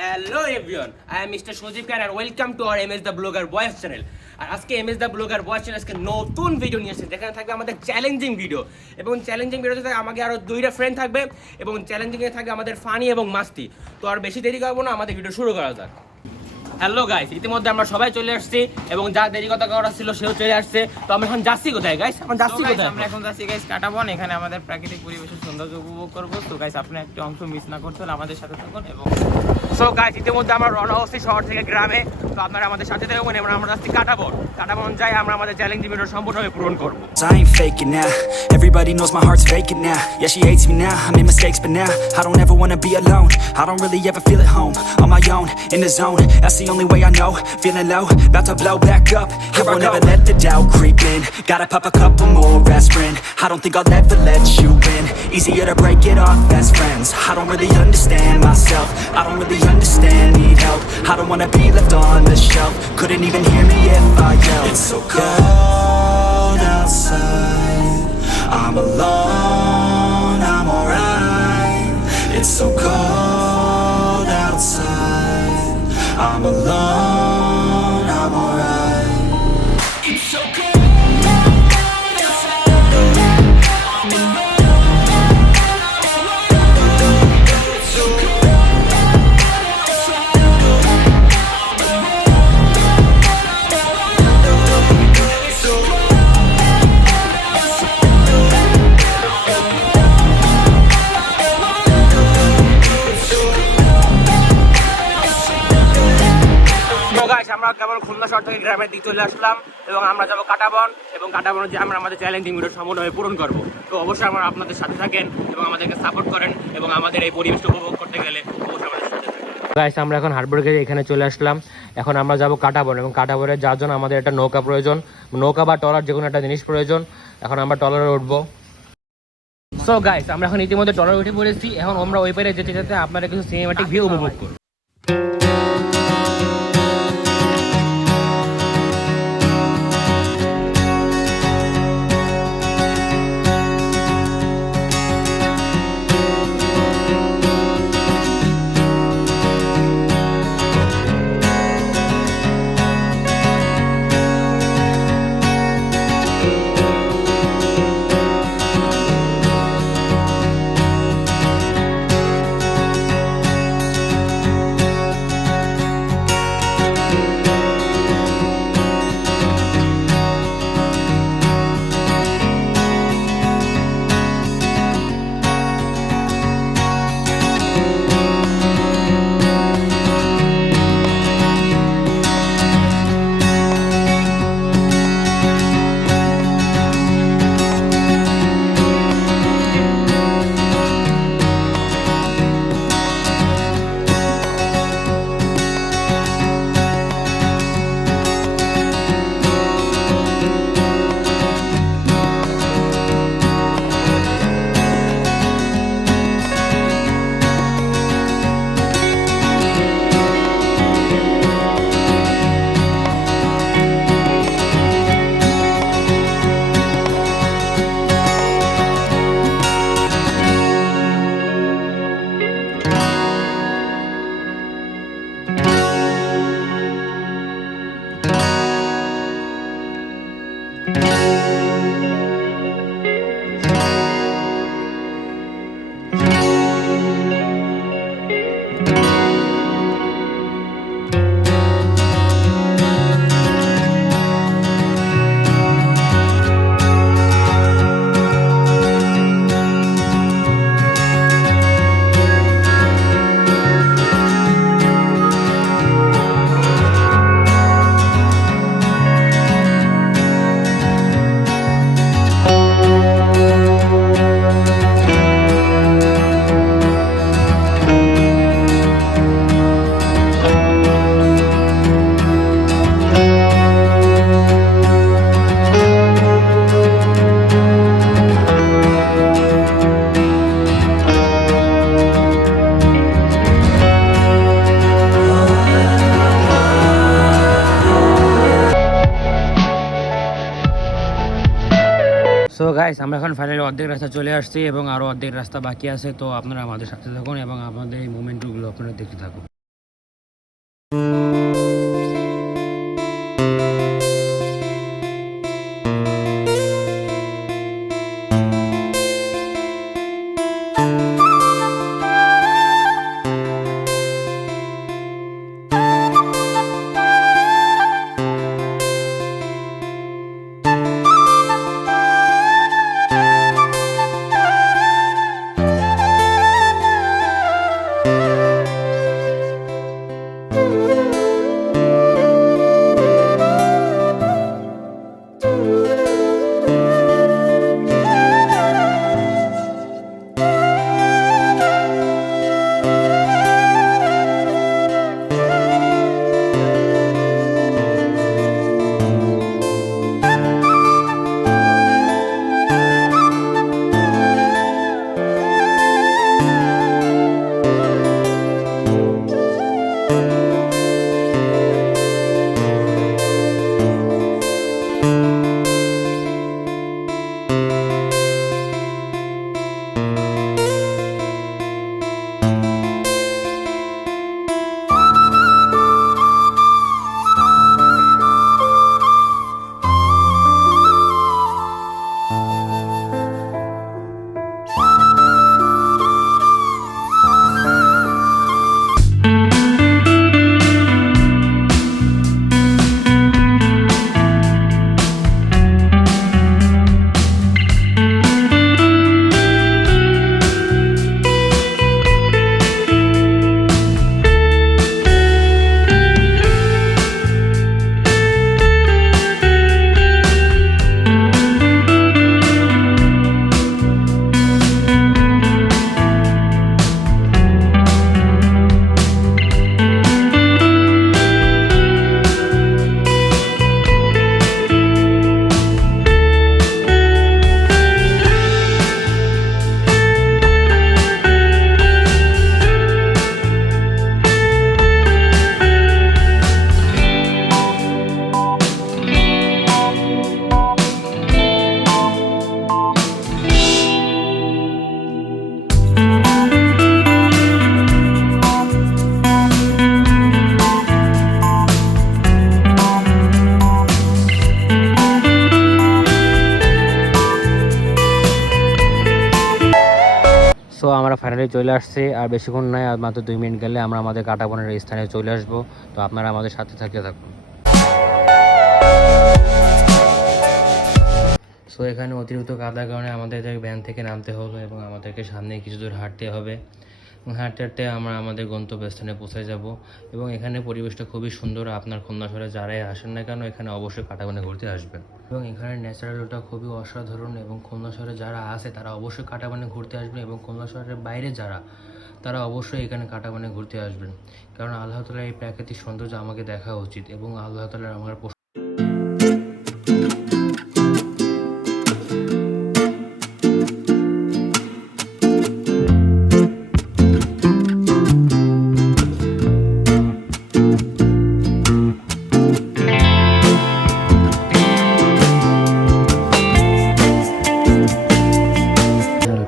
Hello everyone, I am mister Sajib Khan আর welcome to our MS the blogger boys channel. আর আজকে MS the blogger boys channel আজকে নতুন video নিয়ে এসেছে, যেখানে থাকবে আমাদের চ্যালেঞ্জিং ভিডিও। এবং চ্যালেঞ্জিং ভিডিওতে থাকবে আমাকে আরও দুইটা ফ্রেন্ড থাকবে এবং চ্যালেঞ্জিংয়ে থাকবে আমাদের ফানি এবং মাস্তি। তো আর বেশি দেরি করবো না, আমাদের ভিডিও শুরু করা যাক। হ্যালো গাইস, ইতিমধ্যে আমরা সবাই চলে আসছি এবং যা দেরি কথা করা ছিল সেও চলে আসছে। তো আমরা এখন যাচ্ছি কোথায় গাইস? আমরা যাচ্ছি কোথায়? আমরা এখন যাচ্ছি গাইস কাটাবন। এখানে আমাদের প্রাকৃতিক পরিবেশের সৌন্দর্য উপভোগ করব। তো গাইস আপনি একটা অংশ মিস না করতে হলে আমাদের সাথে থাকুন। এবং সো গাইস, ইতিমধ্যে আমরা রওনা হচ্ছি শহর থেকে গ্রামে। তো আপনারা আমাদের সাথে থাকুন এবং আমরা যাচ্ছি কাটাবন। কাটাবন যাই আমরা আমাদের চ্যালেঞ্জিং ভিডিও সম্পূর্ণভাবে পূরণ করব। I ain't faking now. Everybody knows my heart's vacant now. Yeah, she hates me now. I made mistakes, but now I don't ever wanna be alone. I don't really ever feel at home. On my own, in the zone. That's the only way I know. Feeling low, about to blow back up. Here I won't ever let the doubt creep in. Gotta pop a couple more aspirin. I don't think I'll ever let you in. Easier to break it off best friends. I don't really understand myself. I don't really understand, need help. I don't wanna be left on the shelf. Couldn't even hear me if I yelled. It's so cold outside. I'm alone, I'm alright. It's so cold outside. I'm alone, I'm alright. It's so cold outside. I'm alone, it's so cold outside. It's so আমরা কেবল খুলনা শহর থেকে গ্রামের দিকে চলে আসলাম এবং আমরা যাবো কাটাবন এবং কাটাবনে যে আমরা আমাদের চ্যালেঞ্জিং ভিডিও সম্পূর্ণভাবে পূরণ করবো। তো অবশ্যই আমরা আপনাদের সাথে থাকেন এবং আমাদেরকে সাপোর্ট করেন এবং আমাদের এই পরিবেশটা উপভোগ করতে গেলে অবশ্যই আমাদের সাথে থাকেন। গাইস, আমরা এখন হাটবার্গে এখানে চলে আসলাম। এখন আমরা যাবো কাটাবন এবং কাটাবনে যাওয়ার জন্য আমাদের একটা নৌকা প্রয়োজন, নৌকা বা ট্রলার যে কোনো একটা জিনিস প্রয়োজন। এখন আমরা ট্রলারে উঠবো। সো গাইস, আমরা এখন ইতিমধ্যে ট্রলারে উঠে পড়েছি। এখন আমরা ওই পারে যেতে যেতে আপনারা কিছু সিনেমাটিক ভিউ উপভোগ করুন। সো গাইস, আমরা এখন ফাইনালি অর্ধেক রাস্তা চলে আসছি এবং আরও অর্ধেক রাস্তা বাকি আছে। তো আপনারা আমাদের সাথে থাকুন এবং আমাদের এই মুভমেন্টগুলো আপনারা দেখতে থাকুন। অলরেডি চলে আসছি, আর বেশিক্ষণ নাই, আর মাত্র 2 মিনিট গেলে আমরা আমাদের কাটাবনের স্থানে চলে আসবো। তো আপনারা আমাদের সাথে থাকতে থাকুন। সো এখানে অতিরিক্ত কাদার কারণে আমাদের ভ্যান থেকে নামতে হলো এবং আমাদেরকে সামনে কিছু দূর হাঁটতে হবে। হাঁটতে হাঁটতে আমরা আমাদের গন্তব্যস্থানে পৌঁছে যাব। এবং এখানে পরিবেশটা খুবই সুন্দর। আপনার খুলনা শহরে যারাই আসেন না কেন এখানে অবশ্যই কাটাবনে ঘুরতে আসবেন। এবং এখানে ন্যাচারালটা খুবই অসাধারণ, এবং খুলনা শহরে যারা আছে তারা অবশ্যই কাটাবনে ঘুরতে আসবেন, এবং খুলনা শহরের বাইরে যারা তারা অবশ্যই এখানে কাটাবনে ঘুরতে আসবেন। কারণ আল্লাহ তাআলার এই প্রাকৃতিক সৌন্দর্য আমাকে দেখা উচিত, এবং আল্লাহ তাআলার আমার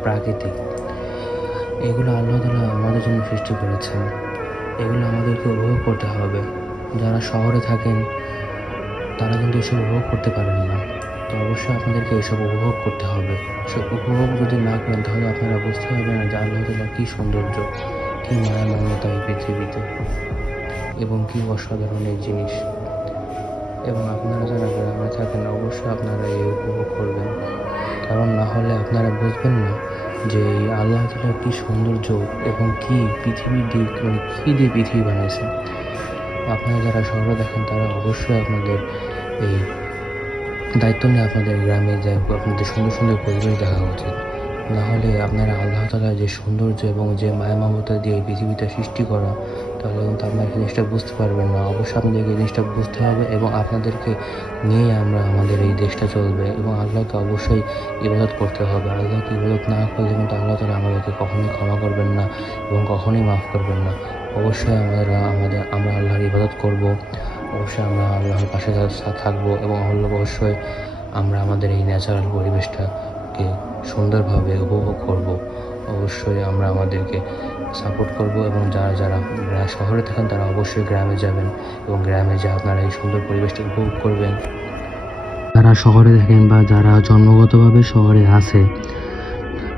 প্রাকৃতিক, এগুলো আল্লাহ তাআলা আমাদের জন্য সৃষ্টি করেছেন। এগুলো আমাদেরকে উপভোগ করতে হবে। যারা শহরে থাকেন তারা কিন্তু এসব উপভোগ করতে পারেন না। তো অবশ্যই আপনাদেরকে এসব উপভোগ করতে হবে। সব উপভোগ যদি না করেন তাহলে আপনারা বুঝতে পারবেন না যে আল্লাহ তাআলা কী সৌন্দর্য, কী মায়া মমতা এই পৃথিবীতে, এবং কী অসাধারণ এই জিনিস। এবং আপনারা যারা গ্রামে থাকেন অবশ্যই আপনারা এই উপভোগ করবেন, কারণ না হলে আপনারা বুঝবেন না যে এই আল্লাহ তাআলার কী সৌন্দর্য এবং কী পৃথিবীর দিক, মানে কী দিয়ে পৃথিবী বানাইছে। আপনারা যারা শহরে দেখেন তারা অবশ্যই আপনাদের এই দায়িত্ব নিয়ে আপনাদের গ্রামে যায় আপনাদের সুন্দর সুন্দর পরিবেশ দেখা উচিত। না হলে আপনারা আল্লাহ তাআলার যে সৌন্দর্য এবং যে মায়া মমতা দিয়ে এই পৃথিবীটা সৃষ্টি করা, তাহলে কিন্তু আপনারা এই জিনিসটা বুঝতে পারবেন না। অবশ্যই আপনাদেরকে এই জিনিসটা বুঝতে হবে, এবং আপনাদেরকে নিয়ে আমরা আমাদের এই দেশটা চলবে। এবং আল্লাহকে অবশ্যই ইবাদত করতে হবে। আল্লাহকে ইবাদত না করলে কিন্তু আল্লাহ তাআলা আমাদেরকে কখনোই ক্ষমা করবেন না এবং কখনোই মাফ করবেন না। অবশ্যই আমরা আল্লাহর ইবাদত করব, অবশ্যই আমরা আল্লাহর পাশে থাকবো, এবং অবশ্যই আমরা আমাদের এই ন্যাচারাল পরিবেশটাকে সুন্দরভাবে উপভোগ করব। অবশ্যই আমরা আমাদেরকে সাপোর্ট করব, এবং যারা শহরে থাকেন তারা অবশ্যই গ্রামে যাবেন, এবং গ্রামে যা আপনারা এই সুন্দর পরিবেশটা উপভোগ করবেন। যারা শহরে থাকেন বা যারা জন্মগতভাবে শহরে আছে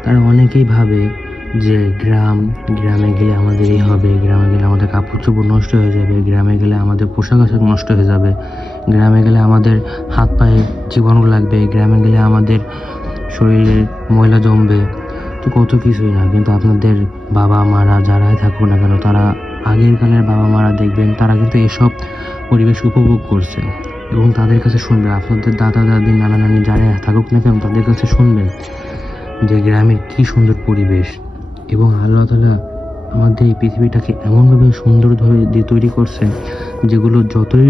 তারা অনেকেই ভাবে যে গ্রামে গেলে আমাদের এই হবে, গ্রামে গেলে আমাদের কাপড় চোপড় নষ্ট হয়ে যাবে, গ্রামে গেলে আমাদের পোশাক আশাক নষ্ট হয়ে যাবে, গ্রামে গেলে আমাদের হাত পায়ে জীবাণু লাগবে, গ্রামে গেলে আমাদের শরীরে ময়লা জমবে। তো কত কিছুই না, কিন্তু আপনাদের বাবা মারা যারাই থাকুক না কেন, তারা আগের কালের বাবা মারা দেখবেন তারা কিন্তু এসব পরিবেশ উপভোগ করছে, এবং তাদের কাছে শুনবেন। আপনাদের দাদা দাদি নানা নানি যারা থাকুক না কেন তাদের কাছে শুনবেন যে গ্রামের কী সুন্দর পরিবেশ। এবং আল্লাহ তাআলা আমাদের এই পৃথিবীটাকে এমনভাবে সুন্দরভাবে দিয়ে তৈরি করছে যেগুলো যতই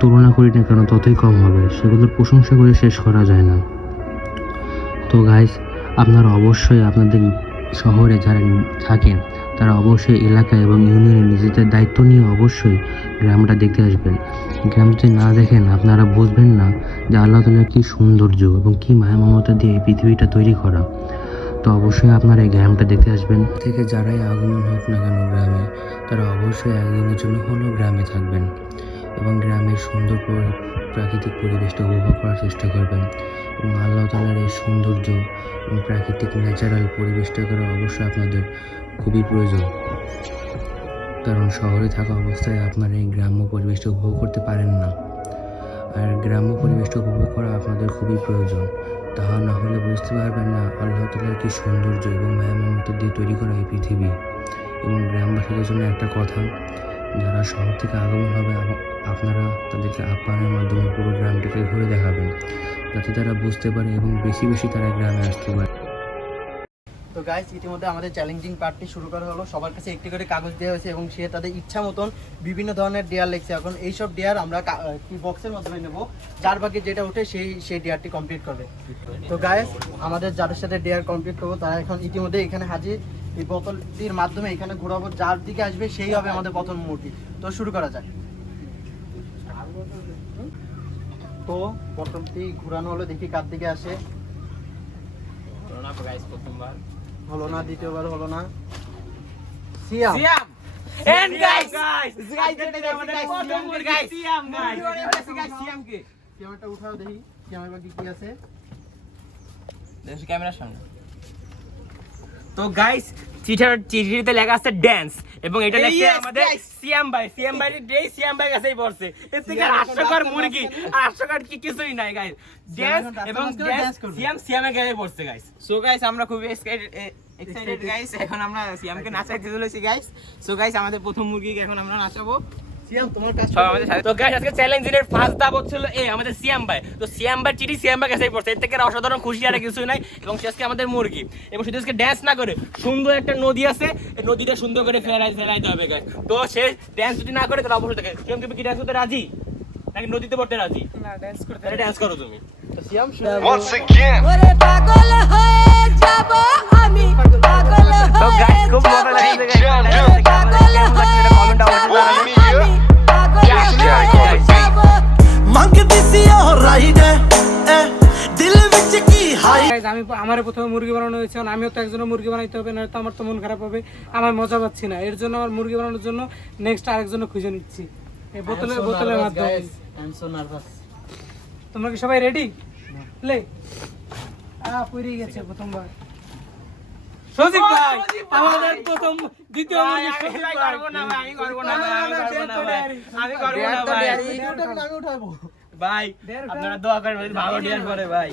তুলনা করি না কেন ততই কম হবে, সেগুলোর প্রশংসা করে শেষ করা যায় না। তো গাইস, আপনারা অবশ্যই আপনাদের শহরে যারা থাকেন তারা অবশ্যই এলাকায় এবং ইউনিয়নে নিজেদের দায়িত্ব নিয়ে অবশ্যই গ্রামটা দেখতে আসবেন। গ্রাম যদি না দেখেন আপনারা বুঝবেন না যে আল্লাহ তাআলার কী সৌন্দর্য এবং কী মায়া মমতা দিয়ে এই পৃথিবীটা তৈরি করা। তো অবশ্যই আপনারা এই গ্রামটা দেখতে আসবেন। থেকে যারাই আগমন হোক না কেন গ্রামে, তারা অবশ্যই একদিনের জন্য হলেও গ্রামে থাকবেন, এবং গ্রামের সুন্দর প্রাকৃতিক পরিবেশটা উপভোগ করার চেষ্টা করবেন। এবং আল্লাহ তাআলার এই সৌন্দর্য এবং প্রাকৃতিক ন্যাচারাল পরিবেশটা করা অবশ্যই আপনাদের খুবই প্রয়োজন, কারণ শহরে থাকা অবস্থায় আপনারা এই গ্রাম্য পরিবেশটা উপভোগ করতে পারেন না। আর গ্রাম্য পরিবেশটা উপভোগ করা আপনাদের খুবই প্রয়োজন। তাহা না হলে বুঝতে পারবেন না আল্লাহ তাআলার কী সৌন্দর্য এবং মায়া মমতা দিয়ে তৈরি করা এই পৃথিবী। এবং গ্রামবাসীদের জন্য একটা কথা, যারা শহর থেকে আগমন হবে আপনারা তাদেরকে আপ্যায়নের মাধ্যমে পুরো গ্রামটাকে ঘুরে দেখাবেন, যাতে তারা বুঝতে পারে এবং বেশি বেশি তারা গ্রামে আসতে পারে। তো গাইস, ইতিমধ্যে আমাদের চ্যালেঞ্জিং পার্টটি শুরু করা হলো। সবার কাছে একটি করে কাগজ দেওয়া হয়েছে এবং সে তাদের ইচ্ছা মতন বিভিন্ন ধরনের ডেয়ার লিখছে। এখন এইসব ডেয়ার আমরা বক্সের মাধ্যমে নেব, যার ভাগে যেটা ওঠে সেই ডেয়ারটি কমপ্লিট করবে। তো গাইস, আমাদের যাদের সাথে ডেয়ার কমপ্লিট করবো তারা এখন ইতিমধ্যে এখানে হাজির। এই বোতলটির মাধ্যমে এখানে ঘোরাবো, যার দিকে আসবে সেই হবে আমাদের প্রথম মূর্তি। তো শুরু করা যাক। তো বোতলটি ঘোরানো হলো, দেখি কার দিকে আসে। প্রথমবার হলো না, দ্বিতীয়বার হলো না। সিয়াম এন্ড গাইস সিয়ামটা উঠাও, দেখি সিয়ামের বাকি কি আছে। ক্যামেরার সামনে তো গাইস চিঠিতে লেখা আছে ড্যান্স এবং এটা লেখছে আমাদের সিয়াম ভাই সিয়াম ভাই কাছেই পড়ছে। এর থেকে হাস্যকর মুরগি হাস্যকর কিছুই নাই গাইস, ড্যান্স এবং সিয়ামের কাছে পড়ছে গাইস। সো গাইস আমরা খুবই এক্সাইটেড গাইস, এখন আমরা সিয়ামকে নাচাইতে চলেছি গাইস। সো গাইস আমাদের প্রথম মুরগিকে এখন আমরা নাচাবো। সিয়াম তোমার কাছে সবাই আমাদের সাথে। তো গাইস আজকে চ্যালেঞ্জের ফার্স্ট ধাপ হচ্ছিল আমাদের সিয়াম ভাই। তো সিয়াম ভাই চিঠি সিয়াম ভাই কাছেই পড়ছে, এর থেকে অসাধারণ খুশি আর কিছুই নাই। এবং সে আজকে আমাদের মুরগি এবং সে আজকে ড্যান্স না করে সুন্দর একটা নদী আছে, এই নদীটা সুন্দর করে ফেলাইতে হবে গাইস। তো সে ড্যান্স যদি না করে তাহলে অবশ্যই থাকে। তুমি কি ড্যান্স করতে রাজি নাকি নদীতে পড়তে রাজি? না ড্যান্স করতে তাহলে ড্যান্স করো তুমি। তো সিয়াম Once again. ওরে পাগল হয়ে যাব আমি, পাগল তো হয়ে গাইস খুব মজা লাগছে গাইস, পাগল হয়ে কমেন্ট অবশ্যই আমি, জানাবেন। পাগল হয়ে যাব। ਮੰਗਦੀ ਸੀ ਉਹ ਰਾਈਡ ਦਿਲ ਵਿੱਚ ਕੀ ਹਾਈ Guys, আমি আমার প্রথমে মুরগি বানানো হয়েছে, কারণ আমিও তো একজনের মুরগি বানাইতে হবে, না তো আমার তো মন খারাপ হবে, আমার মজা পাচ্ছি না। এর জন্য আমার মুরগি বানানোর জন্য নেক্সট আরেকজনের খুঁজে নিচ্ছি এই বোতলের মাধ্যমে। I am so nervous. তোমরা কি সবাই রেডি? প্লে পুরি গেছে প্রথমবার সজীব ভাই, আমাদের প্রথম দ্বিতীয় মুরগি সজীব ভাই। আমি করবো না ভাই। আমি উঠাবো। ভাই আপনারা দোয়া করেন ভালো ডিয়ার করে ভাই।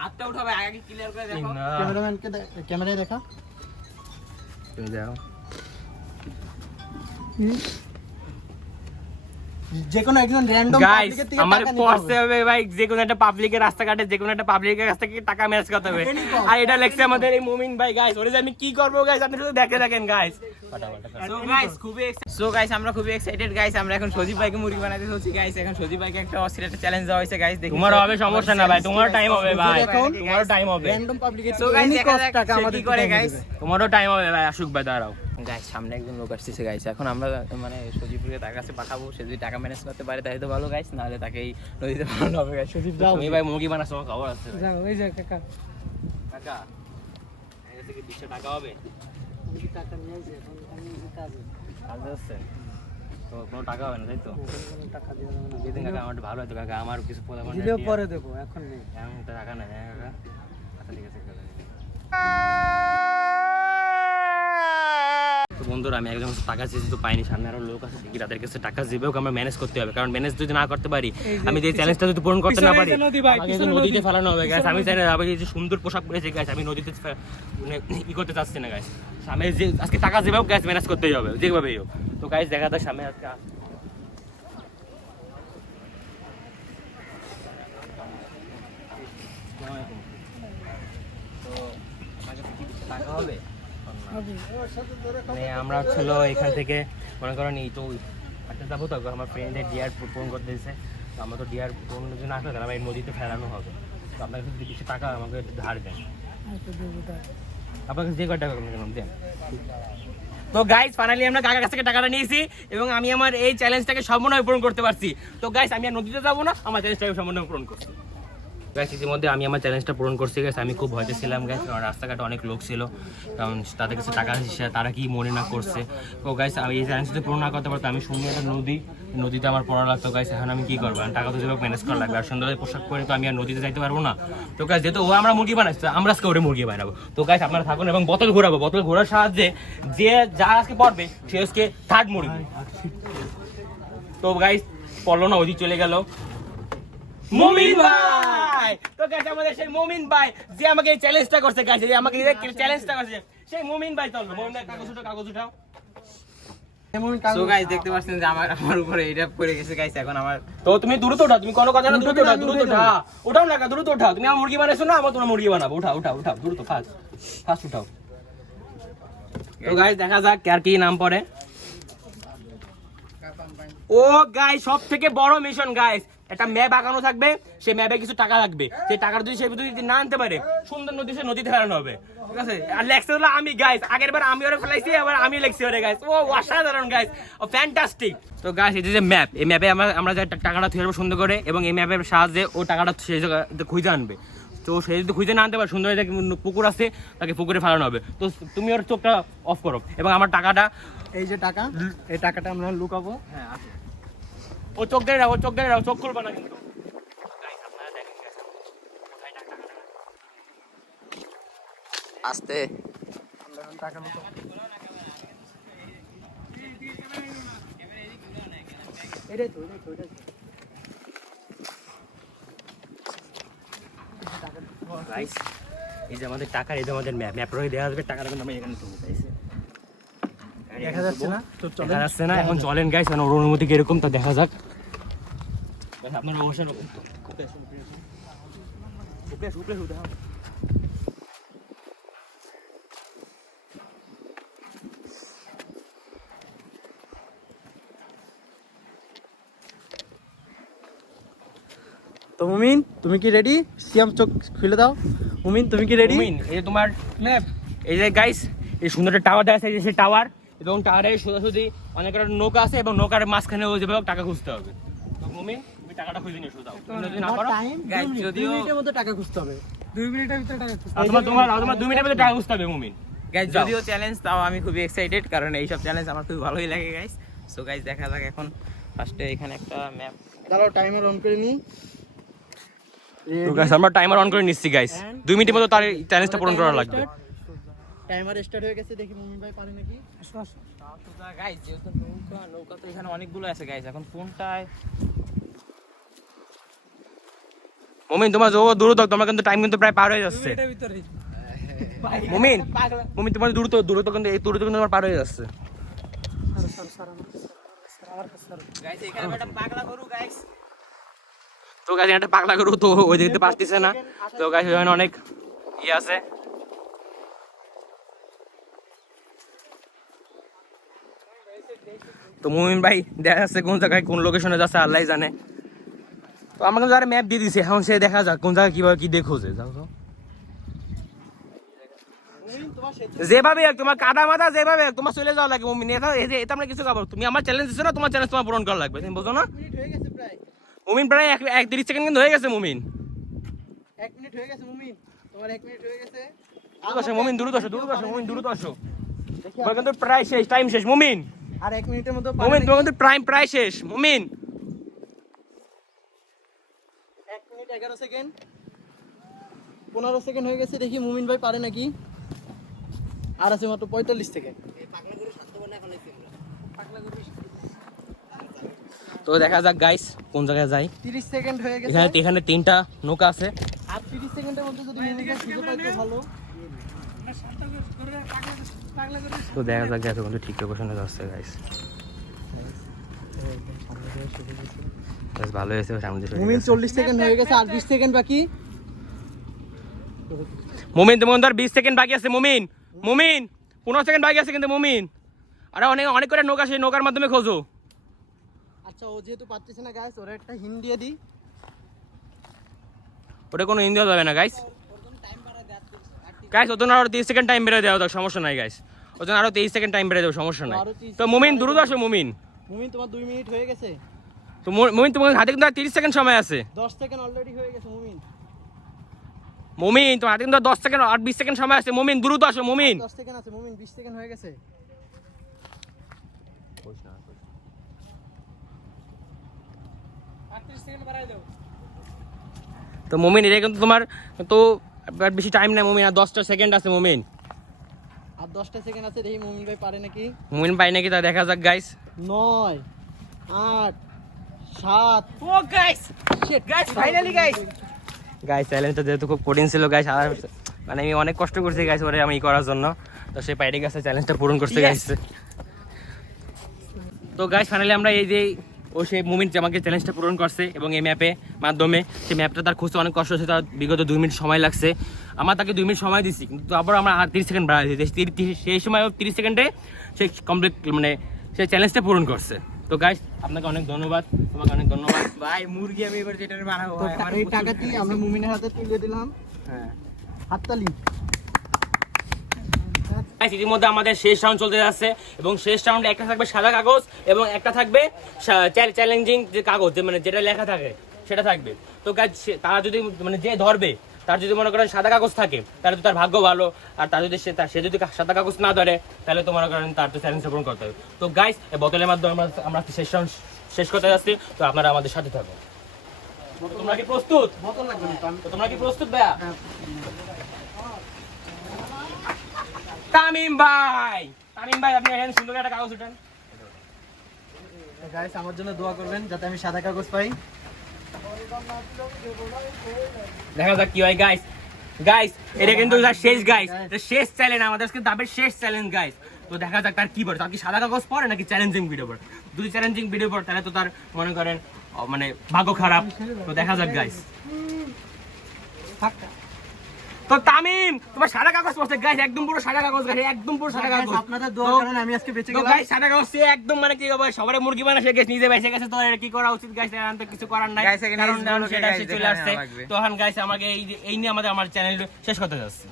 হাতটা উঠাবে আগে ক্লিয়ার করে দেখো। ক্যামেরাম্যানকে ক্যামেরায় দেখা। তুমি যাও। যে কোনো একজন র‍্যান্ডম গাইস পাবলিকের থেকে আমার টাকা নিতে পড়তে হবে। হবে ভাই, যে কোনো একটা পাবলিকের রাস্তাঘাটে যে কোনো একটা পাবলিকের কাছ থেকে টাকা ম্যানেজ করতে হবে। আর এটা লেখছে আমাদের এই মুমিন ভাই গাইস। ওরে যে আমি কি করব গাইস আপনি শুধু দেখে থাকেন গাইস। সো গাইস আমরা খুবই এক্সাইটেড গাইস, আমরা এখন সজীব ভাইকে মুরগি বানাতে চলছি গাইস। এখন সজীব ভাইকে একটা অস্থির একটা চ্যালেঞ্জ দেওয়া হয়েছে গাইস। দেখি তোমার হবে সমস্যা না ভাই, তোমার টাইম হবে ভাই, তোমারও টাইম হবে, র‍্যান্ডম পাবলিকের সো থেকে গাইস any দেখা cost যাক টাকা সে আমাদের কি করে দিতে গাইস। হবে। তোমারও টাইম হবে ভাই। আসুক ভাই দাঁড়াও। গাইস সামনে একজন লোক আসতেছে গাইস, এখন আমরা মানে সজীবকে তার কাছে পাঠাবো। সে যদি টাকা ম্যানেজ করতে পারে তাহলে তো ভালো গাইস, নাহলে তাকেই নদীতে পাঠানো হবে গাইস। সজীব যাও। তুমি ভাই মুরগি বানাচ্ছ, আমার খবর আছে ভাই। যাও এই যে কাকা টাকা এর থেকে 20 টাকা হবে। আমি টাকা নিয়ে যাই, এখন আমি কাজে কাজ আছে তো কোনো টাকা হবে না তাই তো? টাকা দিয়ে দেবো না, যেদিন কাকা আমার ভালো হতো কাকা, আমার কিছু পোলা মানে দিলেও পরে দেবো, এখন নেই। এমন তো টাকা নাই কাকা। আচ্ছা ঠিক আছে কাকা। তো বন্ধুরা আমি একজন টাকা চেয়েছি তো পাইনি, সামনে আরো লোক আছে দেখি তাদের কাছে টাকা দিবেও আমরা ম্যানেজ করতে হবে, কারণ ম্যানেজ যদি না করতে পারি, আমি যে চ্যালেঞ্জটা যদি পূরণ করতে না পারি, আমাকে কিন্তু নদীতে ফেলানো হবে গাইস। আমি চাই না আমি যে সুন্দর পোশাক পরেছি গাইস, আমি নদীতে মানে ই করতে চাচ্ছি না গাইস। সামনে যে আজকে টাকা দিবেও গাইস ম্যানেজ করতেই হবে যেভাবেই হোক। তো গাইস দেখা যাক সামনে আজকে টাকা হবে। মানে আমরা ছিল এখান থেকে মনে করেন এই তো একটা যাবো তো আমার ফ্রেন্ডের ডিয়ার পূরণ করতে দিয়েছে, তো আমরা তো ডিয়ার পূরণের জন্য আসলে তাহলে আমার এই নদীতে ফেলানো হবে। তো আপনার কাছে যদি কিছু টাকা আমাকে একটু ধার দেন, আপনার কাছে যে কয় টাকা দেন। তো গাইস ফাইনালি আমরা কাকার কাছ থেকে টাকাটা নিয়েছি এবং আমি আমার এই চ্যালেঞ্জটাকে সম্পূর্ণভাবে পূরণ করতে পারছি। তো গাইস আমি আর নদীতে যাবো না, আমার চ্যালেঞ্জটাকে সম্পূর্ণ পূরণ করছি গাইস। ইতিমধ্যে আমি আমার চ্যালেঞ্জটা পূরণ করছি গাইস। আমি খুব ভয়তে ছিলাম গাইস, কারণ রাস্তাঘাটে অনেক লোক ছিল, কারণ তাদের কাছে টাকা আসছে তারা কি মনে না করছে। তো গাইস আমি এই চ্যালেঞ্জটা পূরণ না করতে পারতাম, আমি সুন্দর একটা নদীতে আমার পড়া লাগতো গাইস। এখন আমি কি করবো, টাকা তো যেভাবে ম্যানেজ করা লাগবে, আর সুন্দর পোশাক পরে তো আমি আর নদীতে যাইতে পারবো না। তো গাইস যেহেতু ও আমরা মুরগি বানাচ্ছি, আমরা আজকে ওরে মুরগি বানাবো। তো গাইস আপনারা থাকুন এবং বোতল ঘোরাবো, বোতল ঘোরার সাহায্যে যে যার আজকে পড়বে সে আজকে থার্ড মুরগি। তো গাইস পড়লো না, ওদিক চলে গেল মুমিন ভাই। তো গাইস আমাদের সেই মুমিন ভাই যে আমাকে এই চ্যালেঞ্জটা করছে গাইস, যে আমাকে এই চ্যালেঞ্জটা করছে সেই মুমিন ভাই। চলো মুমিন ভাই কাগজ উঠাও। সো গাইস দেখতে পাচ্ছেন যে আমার উপরে এটা পড়ে গেছে গাইস। এখন আমার তো তুমি দ্রুত উঠাও, তুমি কোনো কথা না, দ্রুত উঠাও, দ্রুত উঠাও, উঠাও না দ্রুত উঠাও। তুমি আমার মুরগি বানাইছো না, আমার তোমার মুরগি বানাবো। উঠাও উঠাও উঠাও দ্রুত, ফাস্ট উঠাও। তো গাইস দেখা যাক কার কি নাম পড়ে। ও গাইস সব থেকে বড় মিশন গাইস, একটা ম্যাপ আঁকানো থাকবে, সেই ম্যাপে কিছু টাকা লাগবে, সেই টাকাটা যদি সে যদি না আনতে পারে সুন্দর নদীতে ফেলানো হবে, ঠিক আছে? আর লেখছে হলো আমি গাইস, আগের বার আমি ওরে ফেলাইছি, এবার আমি লেখছি ওরে গাইস। ও অসাধারণ গাইস, ও ফ্যান্টাস্টিক। তো গাইস এই যে ম্যাপ, এই ম্যাপে আমরা যে টাকাটা থুয়ে যাবো সুন্দর করে, এবং এই ম্যাপের সাহায্যে ও টাকাটা সেই জায়গাতে খুঁজে আনবে। তো সে যদি খুঁজে না আনতে পারে, সুন্দর পুকুর আছে, তাকে পুকুরে ফেলানো হবে। তো তুমি ওর চোখটা অফ করো এবং আমার টাকাটা, এই যে টাকা, এই টাকাটা আমরা লুকাবো। হ্যাঁ আছে, ও চোখ ধরে রাখো, চোখ ধরে রাখো, চোখ খুলবা না কিন্তু। আস্তে গাইস এই যে আমাদের টাকা, এই যে আমাদের ম্যাপ রয়ে দেওয়া আসবে, টাকাটা কিন্তু আমরা এখানে তুলবো গাইস। দেখা যাচ্ছে না তো দেখা যাচ্ছে না, এখন চলেন গাইস, কারণ ওর অনুমতি কিরকম তা দেখা যাক। আপনারা অবশ্যই তো মুমিন তুমি কি রেডি? সিয়াম চোখ খুলে দাও। মুমিন তুমি কি রেডি? মুমিন, এই যে তোমার ম্যাপ, এই যে গাইস এই সুন্দর একটা টাওয়ার দেখা যাচ্ছে, এই যে সেই টাওয়ার, এবং টাওয়ারের সোজাসুজি অনেক একটা নৌকা আছে, এবং নৌকার মাঝখানে ওই যেভাবে টাকা খুঁজতে হবে। তো মুমিন তুমি টাকাটা খুঁজে নিয়ে এসো, দাও যদি না পারো। গাইস যদিও মিনিটের মধ্যে টাকা খুঁজতে হবে। 2 মিনিটের ভিতরে টাকা তোমার 2 মিনিটের মধ্যে টাকা খুঁজতে হবে মুমিন। গাইস যদিও চ্যালেঞ্জ, তাও আমি খুবই এক্সাইটেড, কারণ এইসব চ্যালেঞ্জ আমার খুবই ভালোই লাগে গাইস। সো গাইস দেখা যাক এখন। ফার্স্টে এখানে একটা ম্যাপ, দাঁড়াও টাইমার অন করে নি। তো গাইস আমরা টাইমার অন করে নিচ্ছি গাইস, 2 মিনিটের মধ্যে তার চ্যালেঞ্জটা পূরণ করা লাগবে। টাইমার স্টার্ট হয়ে গেছে, দেখি মুমিন ভাই পারে নাকি। গাইস যেহেতু নৌকা তো এখানে অনেকগুলো আছে গাইস, এখন কোনটায় মুমিন তোমার যত দ্রুত, তোমার কিন্তু টাইম কিন্তু প্রায় পার হয়ে যাচ্ছে। এটার ভিতরে মুমিন মুমিন তোমার দ্রুত কিন্তু এই দ্রুত কিন্তু তোমার পার হয়ে যাচ্ছে। গাইস এখানে একটা পাগলা গরু গাইস। তো গাইস একটা পাগলা গরু তো ওই দিকে পারতেছে না, তো গাইস ওখানে অনেক ইয়ে আছে। তো মুমিন ভাই দেখা যাচ্ছে কোন জায়গায় কোন লোকেশনে যাচ্ছে আল্লাহই জানে। তো আমাকে যারা ম্যাপ দিয়ে দিছে, এখন সে দেখা যাক কোন জায়গায় কিভাবে কি দেখোছে। যাও তো যেভাবে তোমার কাদা মাদা যেভাবে তোমার চলে যাওয়া লাগে মুমিন, এটা আমরা কিছু খাবো। তুমি আমার চ্যালেঞ্জ দিছো না, তোমার চ্যালেঞ্জ তোমার পূরণ করা লাগবে, তুমি বুঝো না? মিনিট হয়ে গেছে প্রায়। মুমিন প্রায় 30 সেকেন্ড কিন্তু হয়ে গেছে মুমিন। 1 মিনিট হয়ে গেছে মুমিন, তোমার 1 মিনিট হয়ে গেছে। দ্রুত আসো মুমিন, দ্রুত আসো, দ্রুত আসো মুমিন, দ্রুত আসো। তোমার কিন্তু প্রায় শেষ, টাইম শেষ মুমিন। আর 1 মিনিটের মধ্যে মুমিন তোমার কিন্তু প্রায় শেষ মুমিন। 1 মিনিট 11 সেকেন্ড, 15 সেকেন্ড হয়ে গেছে, দেখি মুমিন ভাই পারে নাকি। আর আছে মাত্র 45 সেকেন্ড। তো দেখা যাক গাইস কোন জায়গায় যাই। 30 সেকেন্ড হয়ে গেছে। এখানে 3টা নৌকা আছে। আর 30 সেকেন্ডের মধ্যে যদি মুমিন ভাই খুঁজে পায় তো ভালো। পাগলা গরু তো দেখা যাক গাইস কিন্তু ঠিক লোকেশনে যাচ্ছে গাইস। বেশ ভালো হয়েছে, সামনে দিয়ে মুমিন 40 সেকেন্ড হয়ে গেছে, আর 20 সেকেন্ড বাকি। মুমিন তোমার আর 20 সেকেন্ড বাকি আছে মুমিন। মুমিন 15 সেকেন্ড বাকি আছে কিন্তু মুমিন। আরে অনেক করে নৌকা, সেই নৌকার মাধ্যমে খোঁজো। আচ্ছা ও যেহেতু পারতেছে না গাইস, ওরা একটা হিন্ট দিয়ে দিই। ওটা কোনো ইন্ডিয়া যাবে না গাইস। গাইস ওজন আরো 30 সেকেন্ড টাইম বেড়ে দেওয়া দাও, সমস্যা নাই গাইস। ওজন আরো 23 সেকেন্ড টাইম বেড়ে দেবো, সমস্যা নাই। তো মুমিন দ্রুত আসো মুমিন। মুমিন তোমার 2 মিনিট হয়ে গেছে। তো মুমিন তোমার হাতে কিন্তু আর 30 সেকেন্ড সময় আছে। 10 সেকেন্ড অলরেডি হয়ে গেছে মুমিন। মুমিন তোমার হাতে কিন্তু 10 সেকেন্ড আর 20 সেকেন্ড সময় আছে। মুমিন দ্রুত আসো মুমিন। 10 সেকেন্ড আছে মুমিন, 20 সেকেন্ড হয়ে গেছে। 38 সেকেন্ড বাড়াই দাও। তো মুমিন এটা কিন্তু তোমার তো আর বেশি টাইম নাই মুমিন, আর 10টা সেকেন্ড আছে মুমিন। আর 10টা সেকেন্ড আছে, দেখি মুমিন ভাই পারে নাকি। মুমিন পাই নাকি তা দেখা যাক গাইস। 9 8 7। ও গাইস গাইস ফাইনালি গাইস চ্যালেঞ্জটা যেহেতু খুব কঠিন ছিল গাইস, আর মানে আমি অনেক কষ্ট করছি গাইস ওরে আমি করার জন্য। তো সে পাইরে গেছে, চ্যালেঞ্জটা পূরণ করছে গাইস। তো গাইস ফাইনালি আমরা এই যে ও সেই মুমিন আমাকে চ্যালেঞ্জটা পূরণ করছে, এবং এই ম্যাপে মাধ্যমে সেই ম্যাপটা তার খুঁজতে অনেক কষ্ট হচ্ছে, তার বিগত 2 মিনিট সময় লাগছে। আমার তাকে 2 মিনিট সময় দিচ্ছি, কিন্তু আবার আমরা আর 30 সেকেন্ড বাড়াই দিয়েছি। সেই সময় 30 সেকেন্ডে সে কমপ্লিট মানে সেই চ্যালেঞ্জটা পূরণ করছে। তো গাইস আপনাকে অনেক ধন্যবাদ, তোমাকে অনেক ধন্যবাদ ভাই মুরগি আমি এবার যেটা বানাবো তো এই টাকাটি আমরা মুমিনের হাতে তুলে দিলাম। হ্যাঁ হাততালি। গাইস ইতিমধ্যে আমাদের শেষ রাউন্ড চলতে যাচ্ছে, এবং শেষ রাউন্ডে একটা থাকবে সাদা কাগজ এবং একটা থাকবে চ্যালেঞ্জিং যে কাগজ, যে মানে যেটা লেখা থাকে সেটা থাকবে। তো গাইস তারা যদি মানে যে ধরবে, তার যদি মনে করেন সাদা কাগজ থাকে তাহলে তো তার ভাগ্য ভালো, আর তার যদি সে যদি সাদা কাগজ না ধরে তাহলে তো মনে করেন তার তো চ্যালেঞ্জ পূরণ করতে হবে। তো গাইস এই বোতলের মাধ্যমে আমরা শেষ রাউন্ড শেষ করতে যাচ্ছি, তো আপনারা আমাদের সাথে থাকুন। তোমরা কি প্রস্তুত? বোতল লাগবে না তো আমি। তো তোমরা কি প্রস্তুত ভাইয়া? তামিম ভাই আপনি এখানে সুন্দর একটা কাগজ উঠান। গাইস আমার জন্য দোয়া করবেন যাতে আমি সাদা কাগজ পাই। দেখা যাক কি হয় গাইস। এটা কিন্তু শেষ গাইস, শেষ চ্যালেঞ্জ আমাদের আজকে দাবের শেষ চ্যালেঞ্জ গাইস। তো দেখা যাক তার কি পড়ে, তার কি সাদা কাগজ পড়ে নাকি চ্যালেঞ্জিং ভিডিও পড়ে। যদি চ্যালেঞ্জিং ভিডিও পড়ে তাহলে তো তার মনে করেন মানে ভাগ্য খারাপ। তো দেখা যাক গাইস। তো তামিম তোমার সাদা কাগজ পড়ছে গাইস, একদম পুরো সাদা কাগজ গাইস, একদম পুরো সাদা কাগজ। আপনাদের দোয়ার কারণে আমি আজকে বেঁচে তো গেলাম। গাইস সাদা কাগজ সে একদম মানে কি হবে, সবারে মুরগি বানায় সে নিজে বেঁচে গেছে। তো এর কি করা উচিত গাইস, এর তো কিছু করার নাই, Guys, এখানে কারণ গুলোকে সেটা guys সে চলে দেখানো আসছে। লাগবে। তো এখন গাইস আমাকে এই নিয়ে আমার চ্যানেল শেষ করতে যাচ্ছে।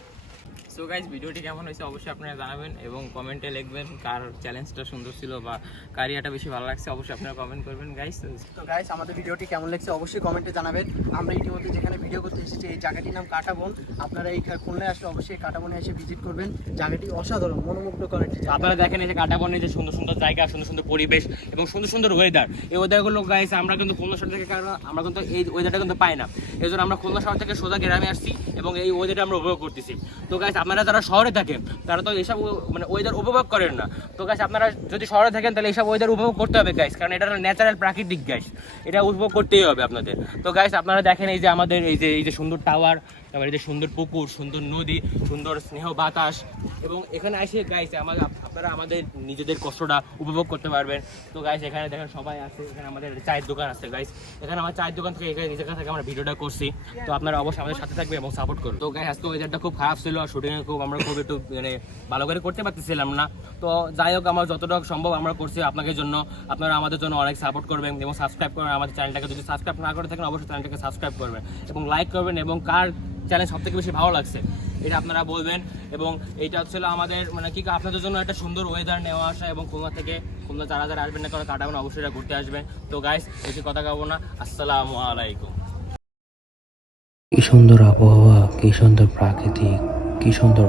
সো গাইস ভিডিওটি কেমন হয়েছে অবশ্যই আপনারা জানাবেন এবং কমেন্টে লিখবেন কার চ্যালেঞ্জটা সুন্দর ছিল বা কার ইয়াটা বেশি ভালো লাগছে, অবশ্যই আপনারা কমেন্ট করবেন গাইস। তো গাইস আমাদের ভিডিওটি কেমন লাগছে অবশ্যই কমেন্টে জানাবেন। আমরা ইতিমধ্যে যেখানে ভিডিও করতে এসেছি এই জায়গাটির নাম কাটাবন। আপনারা এই খুলনায় আসলে অবশ্যই এই কাটাবনে এসে ভিজিট করবেন। জায়গাটি অসাধারণ, মনোমুগ্ধকর একটি জায়গা। আপনারা দেখেন এই যে কাটাবনে যে সুন্দর সুন্দর জায়গা, সুন্দর সুন্দর পরিবেশ এবং সুন্দর সুন্দর ওয়েদার। এই ওয়েদারগুলো গাইস আমরা কিন্তু খুলনা শহর থেকে, কারণ আমরা কিন্তু এই ওয়েদারটা কিন্তু পাই না। এই জন্য আমরা খুলনা শহর থেকে সোজা গ্রামে আসছি এবং এই ওয়েদারটা আমরা উপভোগ করতেছি। তো গাইস আপনারা যারা শহরে থাকেন তারা তো এইসব মানে ওয়েদার উপভোগ করেন না। তো গাইস আপনারা যদি শহরে থাকেন তাহলে এইসব ওয়েদার উপভোগ করতে হবে গাইস, কারণ এটা ন্যাচারাল প্রাকৃতিক গাইস, এটা উপভোগ করতেই হবে আপনাদের। তো গাইস আপনারা দেখেন এই যে আমাদের এই যে সুন্দর টাওয়ার, তারপরে এই যে সুন্দর পুকুর, সুন্দর নদী, সুন্দর স্নেহ বাতাস, এবং এখানে এসে গাইস আপনারা আমাদের নিজেদের কষ্টটা উপভোগ করতে পারবেন। তো গাইস এখানে দেখেন সবাই আছে, এখানে আমাদের চায়ের দোকান আছে গাইস, এখানে আমার চায়ের দোকান থেকে এখানে এই জায়গা থেকে আমরা ভিডিওটা করছি। তো আপনারা অবশ্যই আমাদের সাথে থাকবেন এবং সাপোর্ট করুন। তো গাইস আজকে ওয়েদারটা খুব খারাপ ছিল, শুটিংয়ে আমরা খুব একটু মানে ভালো করে করতে পারতেছিলাম না। তো যাই হোক আমার যতটা সম্ভব আমরা করছি আপনাদের জন্য। আপনারা আমাদের জন্য অনেক সাপোর্ট করবেন এবং সাবস্ক্রাইব করবেন আমাদের চ্যানেলটাকে। যদি সাবস্ক্রাইব না করে থাকেন অবশ্যই চ্যানেলটাকে সাবস্ক্রাইব করবেন এবং লাইক করবেন, এবং কার চ্যালেঞ্জ সব থেকে বেশি ভালো লাগছে এটা আপনারা বলবেন। এবং এইটা হচ্ছিল আমাদের মানে কি আপনাদের জন্য একটা সুন্দর ওয়েদার নেওয়া আসা, এবং খুলনা থেকে খুলনা যারা আসবেন না করে কাটাবেন অবশ্যই এটা ঘুরতে আসবেন। তো গাইস বেশি কথা কাবো না, আসসালামু আলাইকুম। কি সুন্দর আবহাওয়া, কি সুন্দর প্রাকৃতিক, কি সুন্দর